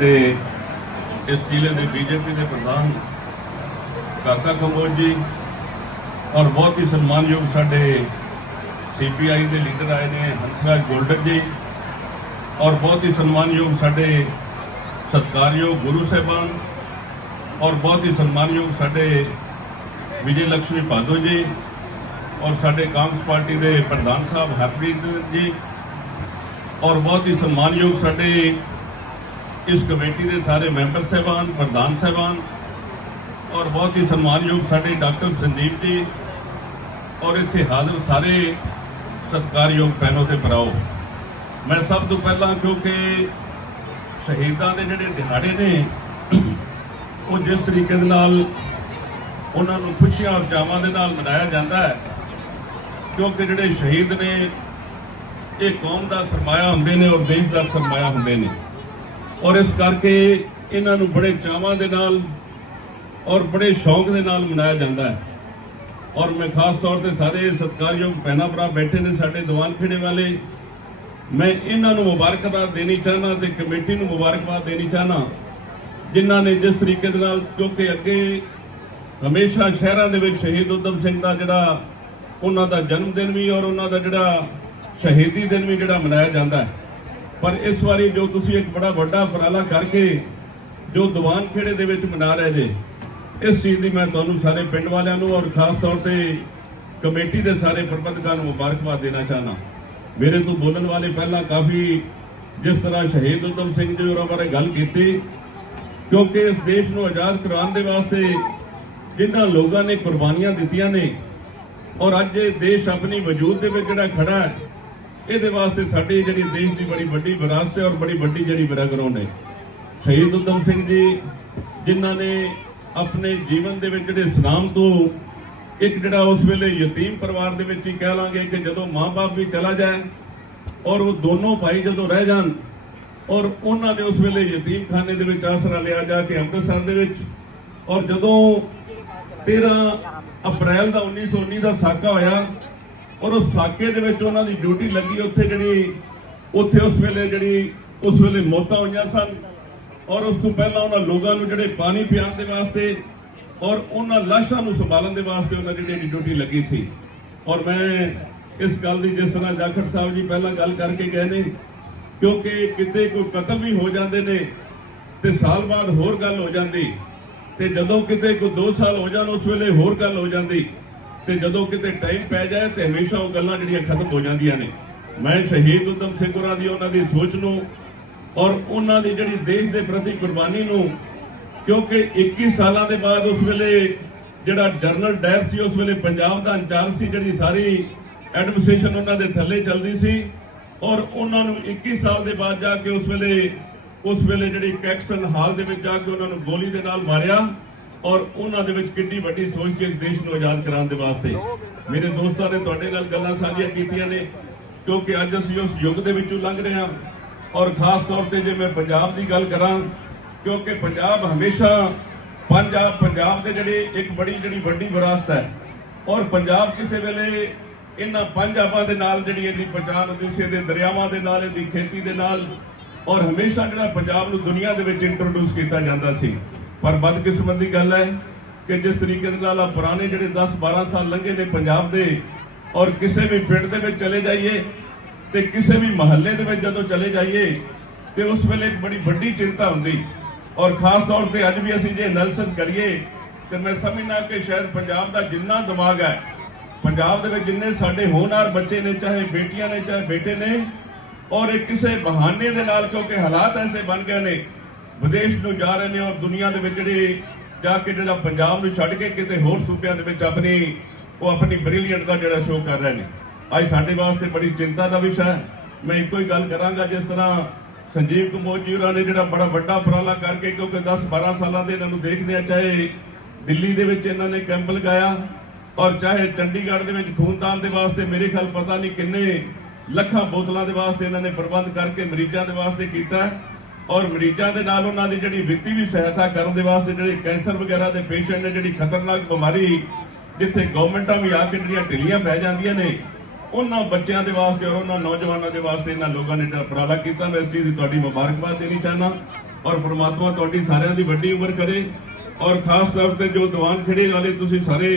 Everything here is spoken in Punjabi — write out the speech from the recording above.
ਦੇ, ਇਸ ਜ਼ਿਲ੍ਹੇ ਦੇ ਬੀਜੇਪੀ ਦੇ ਪ੍ਰਧਾਨ ਕਾਕਾ ਕੰਬੋਜ ਜੀ ਔਰ ਬਹੁਤ ਹੀ ਸਨਮਾਨਯੋਗ ਸਾਡੇ ਸੀਪੀਆਈ ਦੇ ਲੀਡਰ ਆਏ ਨੇ, ਹੰਸਰਾਜ ਗੋਲਡਨ ਜੀ ਔਰ ਬਹੁਤ ਹੀ ਸਨਮਾਨਯੋਗ ਸਾਡੇ ਸਤਿਕਾਰਯੋਗ ਗੁਰੂ ਸਾਹਿਬਾਨ ਔਰ ਬਹੁਤ ਹੀ ਸਨਮਾਨਯੋਗ ਸਾਡੇ ਵਿਜੇ ਲక్ష్ਮੀ ਭਾਦੋ ਜੀ ਔਰ ਸਾਡੇ ਕਾਂਗਰਸ ਪਾਰਟੀ ਦੇ ਪ੍ਰਧਾਨ ਸਾਹਿਬ ਹਰਪ੍ਰੀਤ ਜੀ ਔਰ ਬਹੁਤ ਹੀ ਸਨਮਾਨਯੋਗ ਸਾਡੇ ਇਸ ਕਮੇਟੀ ਦੇ ਸਾਰੇ ਮੈਂਬਰ ਸਾਹਿਬਾਨ, ਪ੍ਰਧਾਨ ਸਾਹਿਬਾਨ ਔਰ ਬਹੁਤ ਹੀ ਸਨਮਾਨਯੋਗ ਸਾਡੇ ਡਾਕਟਰ ਸੰਦੀਪ ਜੀ ਔਰ ਇੱਥੇ ਹਾਜ਼ਰ ਸਾਰੇ ਸਤਿਕਾਰਯੋਗ ਭੈਣੋ ਤੇ ਭਰਾਓ। ਮੈਂ ਸਭ ਤੋਂ ਪਹਿਲਾਂ ਕਿਉਂਕਿ ਸ਼ਹੀਦਾਂ ਦੇ ਜਿਹੜੇ ਦਿਹਾੜੇ ਨੇ, ਉਹ ਜਿਸ ਤਰੀਕੇ ਦੇ ਨਾਲ ਉਹਨਾਂ ਨੂੰ ਖੁਸ਼ੀਆਂ ਔਰ ਚਾਵਾਂ ਦੇ ਨਾਲ ਮਨਾਇਆ ਜਾਂਦਾ ਹੈ, ਕਿਉਂਕਿ ਜਿਹੜੇ ਸ਼ਹੀਦ ਨੇ, ਇਹ ਕੌਮ ਦਾ ਸਰਮਾਇਆ ਹੁੰਦੇ ਨੇ ਔਰ ਦੇਸ਼ ਦਾ ਸਰਮਾਇਆ ਹੁੰਦੇ ਨੇ। ਔਰ ਇਸ ਕਰਕੇ ਇਹਨਾਂ ਨੂੰ ਬੜੇ ਚਾਵਾਂ ਦੇ ਨਾਲ ਔਰ ਬੜੇ ਸ਼ੌਂਕ ਦੇ ਨਾਲ ਮਨਾਇਆ ਜਾਂਦਾ ਹੈ। ਔਰ ਮੈਂ ਖਾਸ ਤੌਰ ਤੇ ਸਾਰੇ ਸਤਿਕਾਰਯੋਗ ਭੈਣਾਂ ਭਰਾ ਬੈਠੇ ਨੇ ਸਾਡੇ ਦੀਵਾਨ ਖੇੜੇ ਵਾਲੇ। ਮੈਂ ਇਹਨਾਂ ਨੂੰ ਮੁਬਾਰਕਬਾਦ ਦੇਣੀ ਚਾਹਨਾ ਤੇ ਕਮੇਟੀ ਨੂੰ ਮੁਬਾਰਕਬਾਦ ਦੇਣੀ ਚਾਹਨਾ ਜਿਨ੍ਹਾਂ ਨੇ ਜਿਸ ਤਰੀਕੇ ਦੇ ਨਾਲ ਕਿਉਂਕਿ ਅੱਗੇ ਹਮੇਸ਼ਾ ਸ਼ਹਿਰਾਂ ਦੇ ਵਿੱਚ ਸ਼ਹੀਦ ਉਦਮ ਸਿੰਘ ਦਾ ਜਿਹੜਾ ਉਹਨਾਂ ਦਾ ਜਨਮ ਦਿਨ ਵੀ ਔਰ ਉਹਨਾਂ ਦਾ ਜਿਹੜਾ ਸ਼ਹੀਦੀ ਦਿਨ ਵੀ ਜਿਹੜਾ ਮਨਾਇਆ ਜਾਂਦਾ ਹੈ। ਪਰ ਇਸ ਵਾਰੀ ਜੋ ਤੁਸੀਂ ਇੱਕ ਬੜਾ ਵੱਡਾ ਉਪਰਾਲਾ ਕਰਕੇ ਜੋ ਦੀਵਾਨ ਖੇੜੇ ਦੇ ਵਿੱਚ ਮਨਾ ਰਹੇ ਜੇ, ਇਸ ਚੀਜ਼ ਦੀ ਮੈਂ ਤੁਹਾਨੂੰ ਸਾਰੇ ਪਿੰਡ ਵਾਲਿਆਂ ਨੂੰ ਔਰ ਖਾਸ ਤੌਰ ਤੇ ਕਮੇਟੀ ਦੇ ਸਾਰੇ ਪ੍ਰਬੰਧਕਾਂ ਨੂੰ ਮੁਬਾਰਕਬਾਦ ਦੇਣਾ ਚਾਹਨਾ ਮੇਰੇ ਤੋਂ ਬੋਲਣ ਵਾਲੇ ਪਹਿਲਾਂ ਕਾਫੀ ਜਿਸ ਤਰ੍ਹਾਂ ਸ਼ਹੀਦ ਉਦਮ ਸਿੰਘ ਜੀ ਹੋਰਾਂ ਬਾਰੇ ਗੱਲ ਕੀਤੀ, ਕਿਉਂਕਿ ਇਸ ਦੇਸ਼ ਨੂੰ ਆਜ਼ਾਦ ਕਰਵਾਉਣ ਦੇ ਵਾਸਤੇ ਜਿਨ੍ਹਾਂ ਲੋਕਾਂ ਨੇ ਕੁਰਬਾਨੀਆਂ ਦਿੱਤੀਆਂ ਨੇ ਔਰ ਅੱਜ ਇਹ ਦੇਸ਼ ਆਪਣੀ ਵਜੂਦ ਦੇ ਵਿੱਚ ਜਿਹੜਾ ਖੜਾ ਹੈ ਇਹਦੇ ਵਾਸਤੇ ਸਾਡੀ ਜਿਹੜੀ ਦੇਸ਼ ਦੀ ਬੜੀ ਵੱਡੀ ਵਿਰਾਸਤ ਹੈ ਔਰ ਬੜੀ ਵੱਡੀ ਜਿਹੜੀ ਬੈਕਗ੍ਰਾਉਂਡ ਹੈ। ਸ਼ਹੀਦ ਉਦਮ ਸਿੰਘ ਜੀ, ਜਿਨ੍ਹਾਂ ਨੇ ਆਪਣੇ ਜੀਵਨ ਦੇ ਵਿੱਚ ਜਿਹੜੇ ਸਨਾਮ ਤੋਂ ਇੱਕ ਜਿਹੜਾ ਉਸ ਵੇਲੇ ਯਤੀਮ ਪਰਿਵਾਰ ਦੇ ਵਿੱਚ ਹੀ ਕਹਿ ਲਾਂਗੇ ਕਿ ਜਦੋਂ ਮਾਂ-ਬਾਪ ਵੀ ਚਲਾ ਜਾਏ ਔਰ ਉਹ ਦੋਨੋਂ ਭਾਈ ਜਦੋਂ ਰਹਿ ਜਾਣ ਔਰ ਉਹਨਾਂ ਨੇ ਉਸ ਵੇਲੇ ਯਤੀਮਖਾਨੇ ਦੇ ਵਿੱਚ ਆਸਰਾ ਲਿਆ ਜਾ ਕੇ ਅੰਮ੍ਰਿਤਸਰ ਦੇ ਵਿੱਚ ਔਰ ਜਦੋਂ 13 ਅਪ੍ਰੈਲ ਦਾ 1919 ਦਾ ਸਾਕਾ ਹੋਇਆ ਔਰ ਉਸ ਸਾਕੇ ਦੇ ਵਿੱਚ ਉਹਨਾਂ ਦੀ ਡਿਊਟੀ ਲੱਗੀ ਉੱਥੇ ਜਿਹੜੀ, ਉੱਥੇ ਉਸ ਵੇਲੇ ਜਿਹੜੀ, ਉਸ ਵੇਲੇ ਮੌਤਾਂ ਹੋਈਆਂ ਸਨ। ਔਰ ਉਸ ਤੋਂ ਪਹਿਲਾਂ ਉਹਨਾਂ ਲੋਕਾਂ ਨੂੰ ਜਿਹੜੇ ਪਾਣੀ ਪਿਆਉਣ ਦੇ ਵਾਸਤੇ ਔਰ ਉਹਨਾਂ ਲਾਸ਼ਾਂ ਨੂੰ ਸੰਭਾਲਣ ਦੇ ਵਾਸਤੇ ਉਹਨਾਂ ਦੀ ਜਿਹੜੀ ਡਿਊਟੀ ਲੱਗੀ ਸੀ। ਔਰ ਮੈਂ ਇਸ ਗੱਲ ਦੀ ਜਿਸ ਤਰ੍ਹਾਂ ਜਾਖੜ ਸਾਹਿਬ ਜੀ ਪਹਿਲਾਂ ਗੱਲ ਕਰਕੇ ਗਏ ਨੇ, ਕਿਉਂਕਿ ਕਿਤੇ ਕੋਈ ਕਤਲ ਵੀ ਹੋ ਜਾਂਦੇ ਨੇ ਤੇ ਸਾਲ ਬਾਅਦ ਹੋਰ ਗੱਲ ਹੋ ਜਾਂਦੀ ਤੇ ਜਦੋਂ ਕਿਤੇ ਕੋਈ 2 ਸਾਲ ਹੋ ਜਾਣ, ਉਸ ਵੇਲੇ ਹੋਰ ਗੱਲ ਹੋ ਜਾਂਦੀ। ਤੇ ਜਦੋਂ ਕਿਤੇ ਟਾਈਮ ਪੈ ਜਾਏ ਤੇ ਹਮੇਸ਼ਾ ਉਹ ਗੱਲਾਂ ਜਿਹੜੀਆਂ ਖਤਮ ਹੋ ਜਾਂਦੀਆਂ ਨੇ। ਮੈਂ ਸ਼ਹੀਦ ਉਦਮ ਸਿੰਘ ਹੋਰਾਂ ਦੀ ਉਹਨਾਂ ਦੀ ਸੋਚ ਨੂੰ ਔਰ ਉਹਨਾਂ ਦੀ ਜਿਹੜੀ ਦੇਸ਼ ਦੇ ਪ੍ਰਤੀ ਕੁਰਬਾਨੀ ਨੂੰ, ਕਿਉਂਕਿ 21 ਸਾਲਾਂ ਦੇ ਬਾਅਦ ਉਸ ਵੇਲੇ ਜਿਹੜਾ ਜਨਰਲ ਡਾਇਰ ਸੀ, ਉਸ ਵੇਲੇ ਪੰਜਾਬ ਦਾ ਇੰਚਾਰਜ ਸੀ, ਜਿਹੜੀ ਸਾਰੀ ਐਡਮਿਨਿਸਟ੍ਰੇਸ਼ਨ ਉਹਨਾਂ ਦੇ ਥੱਲੇ ਚੱਲਦੀ ਸੀ ਔਰ ਉਹਨਾਂ ਨੂੰ 21 ਸਾਲ ਦੇ ਬਾਅਦ ਜਾ ਕੇ ਉਸ ਵੇਲੇ ਉਸ ਵੇਲੇ ਜਿਹੜੀ ਕੈਕਸਨ ਹਾਲ ਦੇ ਵਿੱਚ ਜਾ ਕੇ ਉਹਨਾਂ ਨੂੰ ਗੋਲੀ ਦੇ ਨਾਲ ਮਾਰਿਆ। ਔਰ ਉਹਨਾਂ ਦੇ ਵਿੱਚ ਕਿੰਨੀ ਵੱਡੀ ਸੋਚ ਸੀ ਦੇਸ਼ ਨੂੰ ਆਜ਼ਾਦ ਕਰਾਉਣ ਦੇ ਵਾਸਤੇ। ਮੇਰੇ ਦੋਸਤਾਂ ਨੇ ਤੁਹਾਡੇ ਨਾਲ ਗੱਲਾਂ ਸਾਂਝੀਆਂ ਕੀਤੀਆਂ ਨੇ, ਕਿਉਂਕਿ ਅੱਜ ਅਸੀਂ ਉਸ ਯੁੱਗ ਦੇ ਵਿੱਚੋਂ ਲੰਘ ਰਹੇ ਹਾਂ। ਔਰ ਖਾਸ ਤੌਰ ਤੇ ਜੇ ਮੈਂ ਪੰਜਾਬ ਦੀ ਗੱਲ ਕਰਾਂ, ਕਿਉਂਕਿ ਪੰਜਾਬ ਹਮੇਸ਼ਾ ਪੰਜਾਬ ਪੰਜਾਬ ਦੇ ਜਿਹੜੇ ਇੱਕ ਬੜੀ ਜਿਹੜੀ ਵੱਡੀ ਵਿਰਾਸਤ ਹੈ। ਔਰ ਪੰਜਾਬ ਕਿਸੇ ਵੇਲੇ ਇਹਨਾਂ ਪੰਜ ਆਬਾਂ ਦੇ ਨਾਲ ਜਿਹੜੀ ਇਹਦੀ ਪਛਾਣ ਹੁੰਦੀ ਸੀ ਦਰਿਆਵਾਂ ਦੇ ਨਾਲ, ਇਹਦੀ ਖੇਤੀ ਦੇ ਨਾਲ, ਔਰ ਹਮੇਸ਼ਾ ਜਿਹੜਾ ਪੰਜਾਬ ਨੂੰ ਦੁਨੀਆ ਦੇ ਵਿੱਚ ਇੰਟਰੋਡਿਊਸ ਕੀਤਾ ਜਾਂਦਾ ਸੀ। ਪਰ ਬਦਕਿਸਮਤ ਦੀ ਗੱਲ ਹੈ ਕਿ ਜਿਸ ਤਰੀਕੇ ਦੇ ਨਾਲ ਆ ਪੁਰਾਣੇ ਜਿਹੜੇ 10 12 ਸਾਲ ਲੰਘੇ ਨੇ ਪੰਜਾਬ ਦੇ ਔਰ ਕਿਸੇ ਵੀ ਪਿੰਡ ਦੇ ਵਿੱਚ ਚਲੇ ਜਾਈਏ ਤੇ ਕਿਸੇ ਵੀ ਮਹੱਲੇ ਦੇ ਵਿੱਚ ਜਦੋਂ ਚਲੇ ਜਾਈਏ ਤੇ ਉਸ ਵੇਲੇ ਬੜੀ ਵੱਡੀ ਚਿੰਤਾ ਹੁੰਦੀ ਔਰ ਖਾਸ ਤੌਰ ਤੇ ਅੱਜ ਵੀ ਅਸੀਂ ਜੇ ਐਨਾਲਿਸਿਸ ਕਰੀਏ ਤੇ ਮੈਂ ਸਮਝਣਾ ਕਿ ਸ਼ਾਇਦ ਪੰਜਾਬ ਦਾ ਜਿੰਨਾ ਦਿਮਾਗ ਹੈ, ਪੰਜਾਬ ਦੇ ਵਿੱਚ ਜਿੰਨੇ ਸਾਡੇ ਹੋਣਹਾਰ ਬੱਚੇ ਨੇ, ਚਾਹੇ ਬੇਟੀਆਂ ਨੇ, ਚਾਹੇ ਬੇਟੇ ਨੇ, ਔਰ ਇਹ ਕਿਸੇ ਬਹਾਨੇ ਦੇ ਨਾਲ ਕਿਉਂਕਿ ਹਾਲਾਤ ਐਸੇ ਬਣ ਗਏ ਨੇ ਵਿਦੇਸ਼ ਨੂੰ ਜਾ ਰਹੇ ਨੇ ਔਰ ਦੁਨੀਆ ਦੇ ਵਿੱਚ ਜਿਹੜੇ ਜਾ ਕੇ ਜਿਹੜਾ ਪੰਜਾਬ ਨੂੰ ਛੱਡ ਕੇ ਕਿਤੇ ਹੋਰ ਸੂਬਿਆਂ ਦੇ ਵਿੱਚ ਆਪਣੀ, ਉਹ ਆਪਣੀ ਬ੍ਰਿਲੀਅੰਟ ਦਾ ਜਿਹੜਾ ਸ਼ੋਅ ਕਰ ਰਹੇ ਨੇ। ਅੱਜ ਸਾਡੇ ਵਾਸਤੇ ਬੜੀ ਚਿੰਤਾ ਦਾ ਵਿਸ਼ਾ ਹੈ। ਮੈਂ ਇੱਕੋ ਹੀ ਗੱਲ ਕਰਾਂਗਾ, ਜਿਸ ਤਰ੍ਹਾਂ ਸੰਜੀਵ ਕੁਮਾਰ ਜੀ ਹੋਰਾਂ ਨੇ ਜਿਹੜਾ ਬੜਾ ਵੱਡਾ ਉਪਰਾਲਾ ਕਰਕੇ ਕਿਉਂਕਿ 10 12 ਸਾਲਾਂ ਦੇ ਇਹਨਾਂ ਨੂੰ ਦੇਖਦੇ ਆ, ਚਾਹੇ ਦਿੱਲੀ ਦੇ ਵਿੱਚ ਇਹਨਾਂ ਨੇ ਕੈਂਪ ਲਗਾਇਆ ਔਰ ਚਾਹੇ ਚੰਡੀਗੜ੍ਹ ਦੇ ਵਿੱਚ ਖੂਨਦਾਨ ਦੇ ਵਾਸਤੇ ਮੇਰੇ ਖਿਆਲ ਪਤਾ ਨਹੀਂ ਕਿੰਨੇ ਲੱਖਾਂ ਬੋਤਲਾਂ ਦੇ ਵਾਸਤੇ ਇਹਨਾਂ ਨੇ ਪ੍ਰਬੰਧ ਕਰਕੇ ਮਰੀਜ਼ਾਂ ਦੇ ਵਾਸਤੇ ਕੀਤਾ ਔਰ ਮਰੀਜ਼ਾਂ ਦੇ ਨਾਲ ਉਹਨਾਂ ਦੀ ਜਿਹੜੀ ਵਿੱਤੀ ਵੀ ਸਹਾਇਤਾ ਕਰਨ ਦੇ ਵਾਸਤੇ ਜਿਹੜੇ ਕੈਂਸਰ ਵਗੈਰਾ ਦੇ ਪੇਸ਼ੈਂਟ ਨੇ ਜਿਹੜੀ ਖਤਰਨਾਕ ਬਿਮਾਰੀ ਜਿੱਥੇ ਗਵਰਨਮੈਂਟਾਂ ਵੀ ਆ ਕੇ ਜਿਹੜੀਆਂ ਢਿੱਲੀਆਂ ਪੈ ਜਾਂਦੀਆਂ ਨੇ, ਉਹਨਾਂ ਬੱਚਿਆਂ ਦੇ ਵਾਸਤੇ ਔਰ ਉਹਨਾਂ ਨੌਜਵਾਨਾਂ ਦੇ ਵਾਸਤੇ ਇਹਨਾਂ ਲੋਕਾਂ ਨੇ ਜਿਹੜਾ ਉਪਰਾਲਾ ਕੀਤਾ। ਮੈਂ ਇਸ ਚੀਜ਼ ਦੀ ਤੁਹਾਡੀ ਮੁਬਾਰਕਬਾਦ ਦੇਣੀ ਚਾਹਨਾ ਔਰ ਪ੍ਰਮਾਤਮਾ ਤੁਹਾਡੀ ਸਾਰਿਆਂ ਦੀ ਵੱਡੀ ਉਮਰ ਕਰੇ ਔਰ ਖਾਸ ਤੌਰ ਤੇ ਜੋ ਦੀਵਾਨ ਖੇੜੇ ਵਾਲੇ ਤੁਸੀਂ ਸਾਰੇ